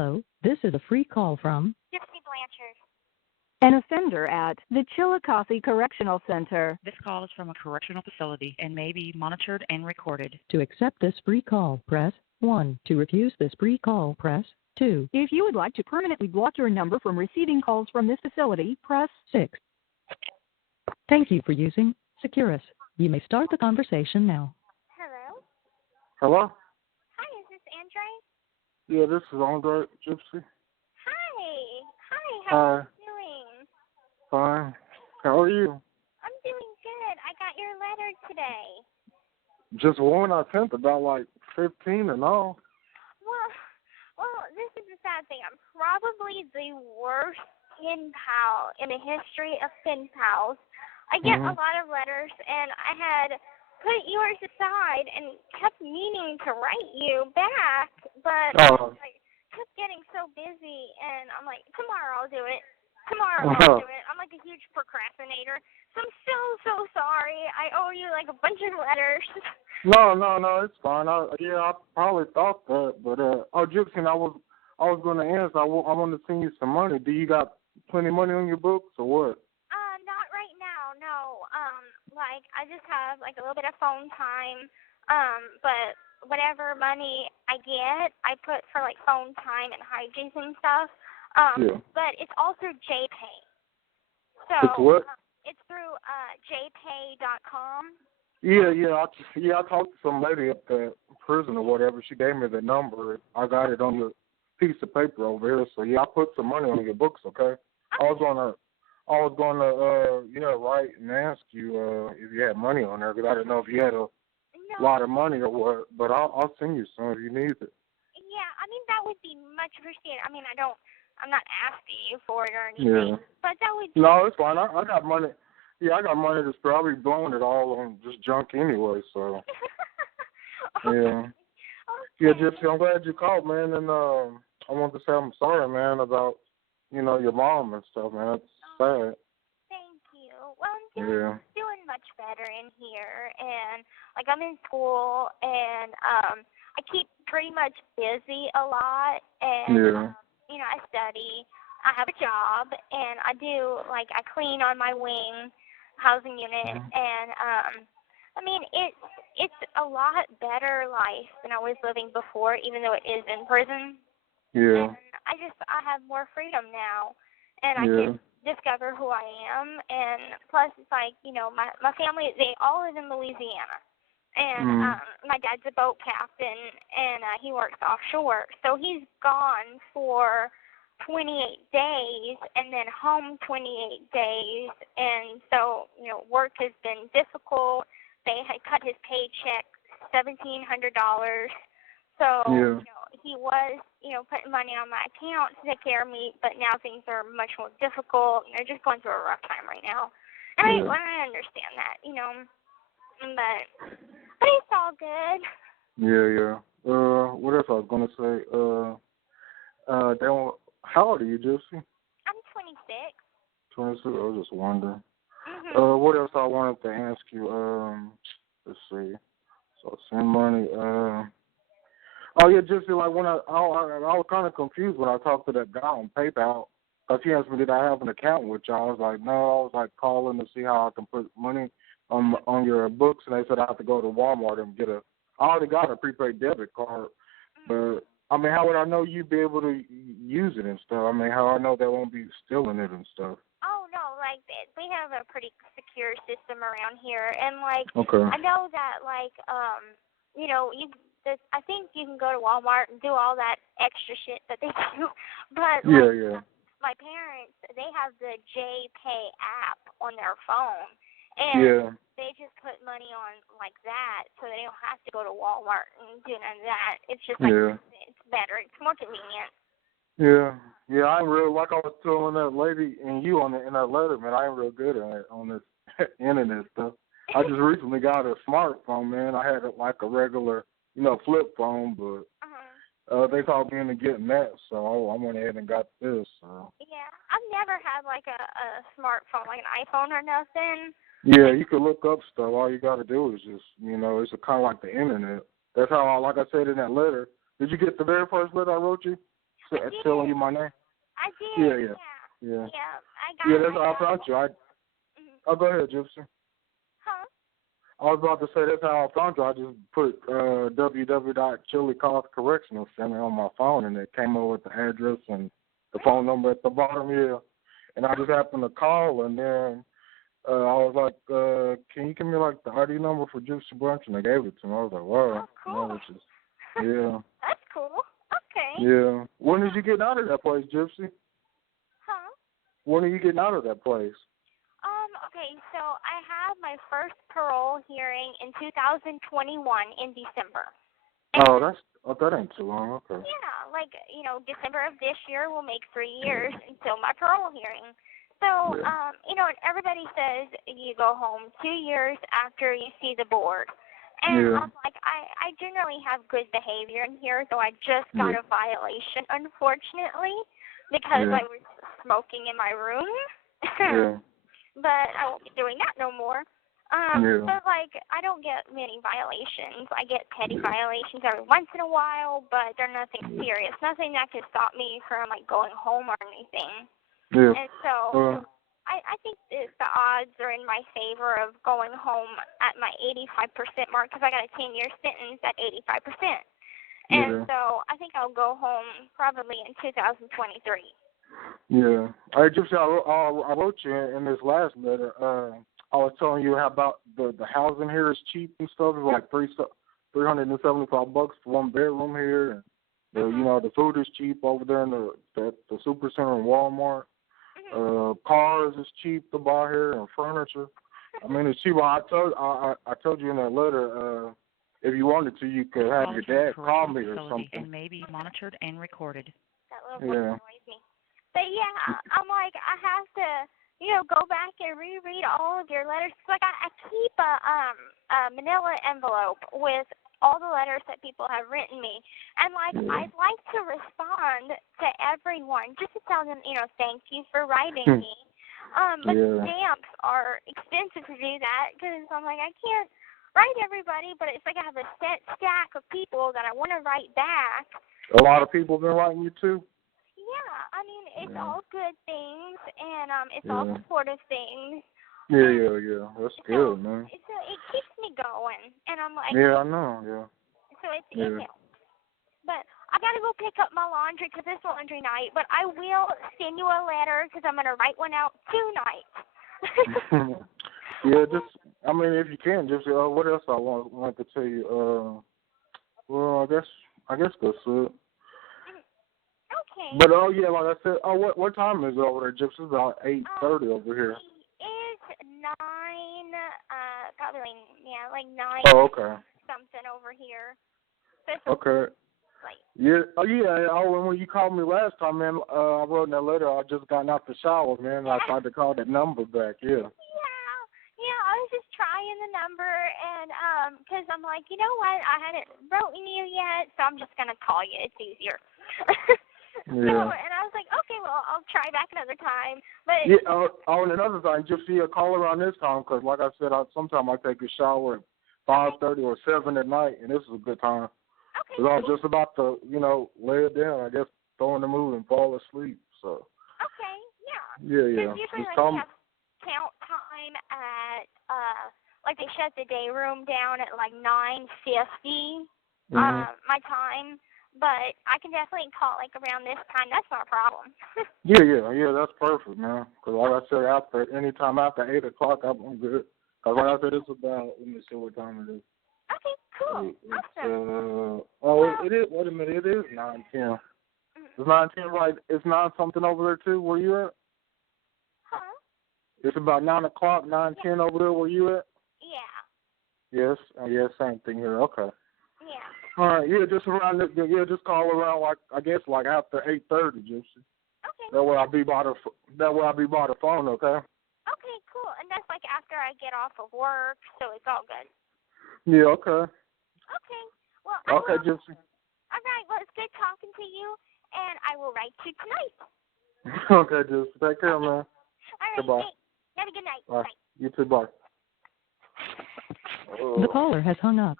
Hello, this is a free call from Gypsy Blanchard. An offender at the Chillicothe Correctional Center. This call is from a correctional facility and may be monitored and recorded. To accept this free call, press 1. To refuse this free call, press 2. If you would like to permanently block your number from receiving calls from this facility, press 6. Thank you for using Securus. You may start the conversation now. Hello? Hello? Hi, is this Andre? Yeah, this is Andre, Gypsy. Hi, how are you doing? Fine. How are you? I'm doing good. I got your letter today. Just one I sent about like 15 and all. Well, this is the sad thing. I'm probably the worst pen pal in the history of pen pals. I get a lot of letters, and I had put yours aside and kept meaning to write you back, but I kept getting so busy, and I'm like, tomorrow I'll do it. I'm like a huge procrastinator, so I'm so sorry. I owe you like a bunch of letters. No, it's fine. I probably thought that, but Gypsy, I was going to ask. I want to send you some money. Do you got plenty of money on your books or what? Not right now, no. Like I just have like a little bit of phone time. But whatever money I get, I put for like phone time and hijinks and stuff. But it's also JPay. So it's what? It's through jpay.com. I talked to some lady at the prison or whatever. She gave me the number. I got it on the piece of paper over here. So I put some money on your books, okay? I was gonna write and ask you if you had money on there, because I didn't know if you had a lot of money or what. But I'll send you some if you need it. Yeah, I mean that would be much appreciated. I mean I'm not asking you for it or anything, but that would be... No, it's fine. I got money. Yeah, I got money that's probably blowing it all on just junk anyway, so... Yeah. Okay. Yeah, Gypsy, I'm glad you called, man, and I want to say I'm sorry, man, about, your mom and stuff, man. It's sad. Thank you. Well, I'm doing much better in here, and, like, I'm in school, and I keep pretty much busy a lot, and... I study, I have a job, and I clean on my wing housing unit, and, I mean, it's a lot better life than I was living before, even though it is in prison. Yeah. And I have more freedom now, and I can discover who I am, and plus it's like, my family, they all live in Louisiana. And my dad's a boat captain, and he works offshore. So he's gone for 28 days and then home 28 days. And so, work has been difficult. They had cut his paycheck $1,700. So, he was, putting money on my account to take care of me, but now things are much more difficult, and they're just going through a rough time right now. And I understand that, but it's all good. Yeah. What else I was gonna say? How old are you, Gypsy? I'm 26. 26. I was just wondering. What else I wanted to ask you? Let's see. So send money. Gypsy. Like when I was kind of confused when I talked to that guy on PayPal. Cause he asked me, did I have an account with y'all? I was like, no. I was like calling to see how I can put money on your books, and they said I have to go to Walmart and I already got a prepaid debit card, but I mean, how would I know you'd be able to use it and stuff? I mean, how I know they won't be stealing it and stuff? Oh no, like we have a pretty secure system around here, and like I know that like I think you can go to Walmart and do all that extra shit that they do, but my parents, they have the JPay app on their phone. And they just put money on like that, so they don't have to go to Walmart and do none of that. It's just like it's better. It's more convenient. Yeah. I'm real, like I was telling that lady and you in that letter, man. I ain't real good at it on this internet stuff. I just recently got a smartphone, man. I had like a regular, flip phone, but they talked me into getting that, so I went ahead and got this. So. Yeah, I've never had like a smartphone, like an iPhone or nothing. Yeah, you can look up stuff. All you got to do is just, it's kind of like the internet. That's how, like I said in that letter. Did you get the very first letter I wrote you? telling you my name? I did. Yeah. Yeah, I got. Yeah, that's how I found you. Oh, go ahead, Gypsy. Huh? I was about to say that's how I found you. I just put www.chillicothe Correctional Center on my phone, and it came up with the address and the phone number at the bottom. Yeah, and I just happened to call, and then I was like, "Can you give me like the ID number for Gypsy Brunch?" And they gave it to me. I was like, "Wow, Oh, cool. yeah." That's cool. Okay. Yeah. When did you get out of that place, Gypsy? Huh? When are you getting out of that place? Okay, so I have my first parole hearing in 2021 in December. And that ain't too long. Okay. Yeah, like, December of this year will make 3 years until my parole hearing. So, and everybody says you go home 2 years after you see the board. And I'm like, I generally have good behavior in here, so I just got a violation, unfortunately, because I was smoking in my room. But I won't be doing that no more. But, like, I don't get many violations. I get petty violations every once in a while, but they're nothing serious. Nothing that could stop me from, like, going home or anything. Yeah. And so I think the odds are in my favor of going home at my 85% mark because I got a 10-year sentence at 85%. And so I think I'll go home probably in 2023. Yeah. Hey, Gypsy, I wrote you in this last letter. I was telling you how about the housing here is cheap and stuff. It's like $375 for one bedroom here. And the food is cheap over there in the super center and Walmart. Cars is cheap to buy here and furniture. I mean, it's cheap. I told you in that letter. If you wanted to, you could have your dad call me or something. And may be monitored and recorded. That little boy annoys me. But yeah, I'm like, I have to, go back and reread all of your letters. Like I keep a manila envelope with all the letters that people have written me. And like, I'd like to respond to everyone just to tell them, thank you for writing me. But stamps are expensive to do that because I'm like, I can't write everybody, but it's like I have a set stack of people that I want to write back. A lot of people have been writing you too? Yeah, I mean, it's all good things, and it's all supportive things. Yeah. That's good, man. It keeps me going, and I'm like... Yeah, I know, yeah. So it helps. But I got to go pick up my laundry because it's laundry night, but I will send you a letter because I'm going to write one out tonight. Yeah, if you can, just, what else I want to tell you? Well, I guess that's it. Okay. But like I said, what time is it over there, Gypsy? It's about 8:30 over here. It's 9. Probably like 9. Oh, okay. Something over here. Okay. Like. Yeah. Oh, yeah. When you called me last time, man, I wrote in that letter. I just got out the shower, man. I tried to call that number back. Yeah. Yeah, I was just trying the number, and because I'm like, you know what, I hadn't written you yet, so I'm just gonna call you. It's easier. So, and I was like, okay, well, I'll try back another time. But and another thing, just see a call around this time, because like I said, sometimes I take a shower at 5:30 or 7 at night, and this is a good time. Okay. Because I was just about to, lay it down, I guess, throw in the movie and fall asleep. So. Okay. Yeah. Yeah. Usually, we have count time at like they shut the day room down at like 9:50 my time. But I can definitely call like around this time. That's not a problem. Yeah, that's perfect, man. Because like I said, anytime after 8 o'clock, I'm good. Because like I said, it's about, let me see what time it is. Okay, cool. Awesome. It is, wait a minute, it is 9:10. It's 9:10, right? It's 9 something over there too, where you at? Huh? It's about 9 o'clock, 9:10 over there, where you at? Yeah. Yes, same thing here, okay. Yeah. All right, just around just call around like after 8:30, Gypsy. Okay. That way I'll be by the phone, okay? Okay, cool. And that's like after I get off of work, so it's all good. Yeah, okay. Okay. Well, okay, Gypsy. All right. Well, it's good talking to you, and I will write you tonight. Okay, Gypsy. Take care, man. All right. Goodbye. Have a good night. Bye. Bye. You too. Bye. The caller has hung up.